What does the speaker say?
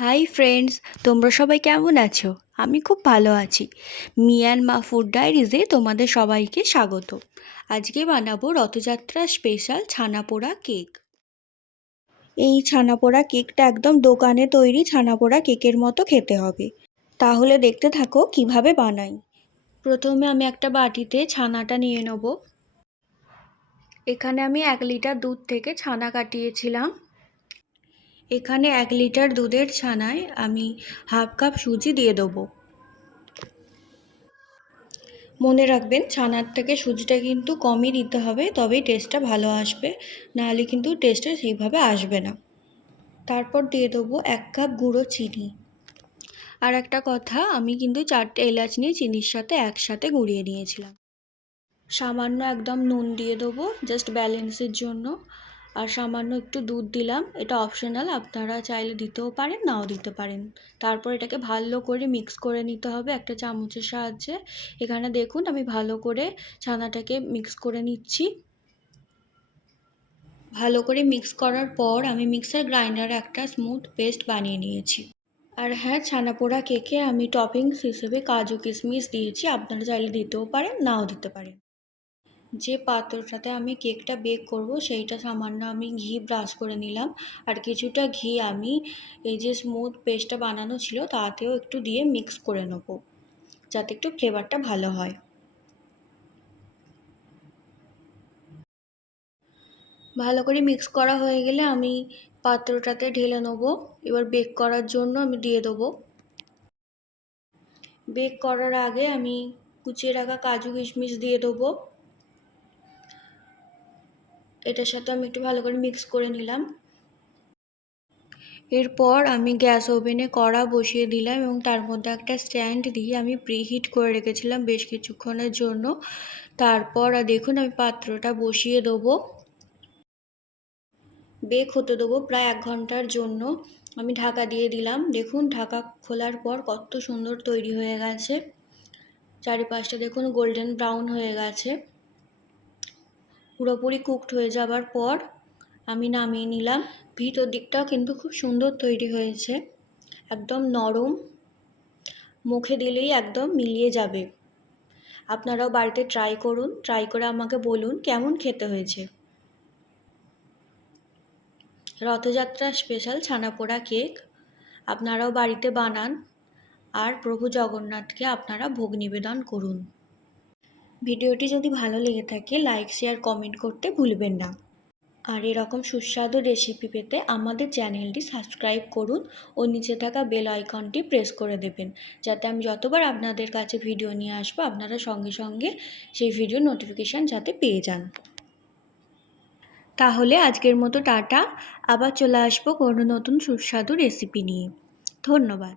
Hi friends, তোমরা সবাই কেমন আছো? আমি খুব ভালো আছি। মা ফুড ডায়েরিজে তোমাদের সবাইকে স্বাগত। আজকে বানাবো রথযাত্রা স্পেশাল ছানাপোড়া কেক। এই ছানাপোড়া কেকটা একদম দোকানে তৈরি ছানাপোড়া কেকের মতো খেতে হবে। তাহলে দেখতে থাকো কিভাবে বানাই। প্রথমে আমি একটা বাটিতে ছানাটা নিয়ে নেব। এখানে আমি 1 লিটার দুধ থেকে ছানা কাটিয়েছিলাম। এখানে 1 লিটার দুধের ছানায় আমি হাফ কাপ সুজি দিয়ে দেবো। মনে রাখবেন ছানার থেকে সুজিটা কিন্তু কমই দিতে হবে, তবেই টেস্টটা ভালো আসবে, নাহলে কিন্তু টেস্টটা সেইভাবে আসবে না। তারপর দিয়ে দেবো 1 কাপ গুঁড়ো চিনি। আর একটা কথা, আমি কিন্তু 4টে এলাচ নিয়ে চিনির সাথে একসাথে গুঁড়িয়ে নিয়েছিলাম। সামান্য একদম নুন দিয়ে দেবো জাস্ট ব্যালেন্সের জন্য। আর সামান্য একটু দুধ দিলাম, এটা অপশনাল, আপনারা চাইলে দিতেও পারেন নাও দিতে পারেন। তারপর এটাকে ভালো করে মিক্স করে নিতে হবে একটা চামচের সাহায্যে। এখানে দেখুন আমি ভালো করে ছানাটাকে মিক্স করে নিচ্ছি। ভালো করে মিক্স করার পর আমি মিক্সার গ্রাইন্ডারে একটা স্মুথ পেস্ট বানিয়ে নিয়েছি। আর হ্যাঁ, ছানাপোড়া কেকে আমি টপিংস হিসেবে কাজু কিশমিশ দিয়েছি, আপনারা চাইলে দিতেও পারেন নাও দিতে পারেন। যে পাত্রটাতে আমি কেকটা বেক করব সেইটা সামান্য আমি ঘি ব্রাশ করে নিলাম। আর কিছুটা ঘি আমি এই যে স্মুথ পেস্টটা বানানো ছিল তাতেও একটু দিয়ে মিক্স করে নেব, যাতে একটু ফ্লেভারটা ভালো হয়। ভালো করে মিক্স করা হয়ে গেলে আমি পাত্রটাতে ঢেলে নেব। এবার বেক করার জন্য আমি দিয়ে দেবো। বেক করার আগে আমি কুচিয়ে রাখা কাজু কিশমিশ দিয়ে দেবো। এটার সাথে আমি একটু ভালো করে মিক্স করে নিলাম। এরপর আমি গ্যাস ওভেনে কড়া বসিয়ে দিলাম এবং তার মধ্যে একটা স্ট্যান্ড দিয়ে আমি প্রিহিট করে রেখেছিলাম বেশ কিছুক্ষণের জন্য। তারপর দেখুন আমি পাত্রটা বসিয়ে দেবো, বেক হতে দেবো প্রায় 1 ঘন্টার জন্য। আমি ঢাকা দিয়ে দিলাম। দেখুন ঢাকা খোলার পর কত সুন্দর তৈরি হয়ে গেছে। চারিপাশটা দেখুন গোল্ডেন ব্রাউন হয়ে গেছে। পুরোপুরি কুকড হয়ে যাবার পর আমি নামিয়ে নিলাম। ভিতর দিকটাও কিন্তু খুব সুন্দর তৈরি হয়েছে, একদম নরম, মুখে দিলেই একদম মিলিয়ে যাবে। আপনারাও বাড়িতে ট্রাই করুন, ট্রাই করে আমাকে বলুন কেমন খেতে হয়েছে। রথযাত্রা স্পেশাল ছানাপোড়া কেক আপনারাও বাড়িতে বানান আর প্রভু জগন্নাথকে আপনারা ভোগ নিবেদন করুন। ভিডিওটি যদি ভালো লেগে থাকে লাইক শেয়ার কমেন্ট করতে ভুলবেন না। আর এরকম সুস্বাদু রেসিপি পেতে আমাদের চ্যানেলটি সাবস্ক্রাইব করুন ও নিচে থাকা বেল আইকনটি প্রেস করে দেবেন, যাতে আমি যতবার আপনাদের কাছে ভিডিও নিয়ে আসবো আপনারা সঙ্গে সঙ্গে সেই ভিডিও নোটিফিকেশান যাতে পেয়ে যান। তাহলে আজকের মতো টাটা, আবার চলে আসবো কোনো নতুন সুস্বাদু রেসিপি নিয়ে। ধন্যবাদ।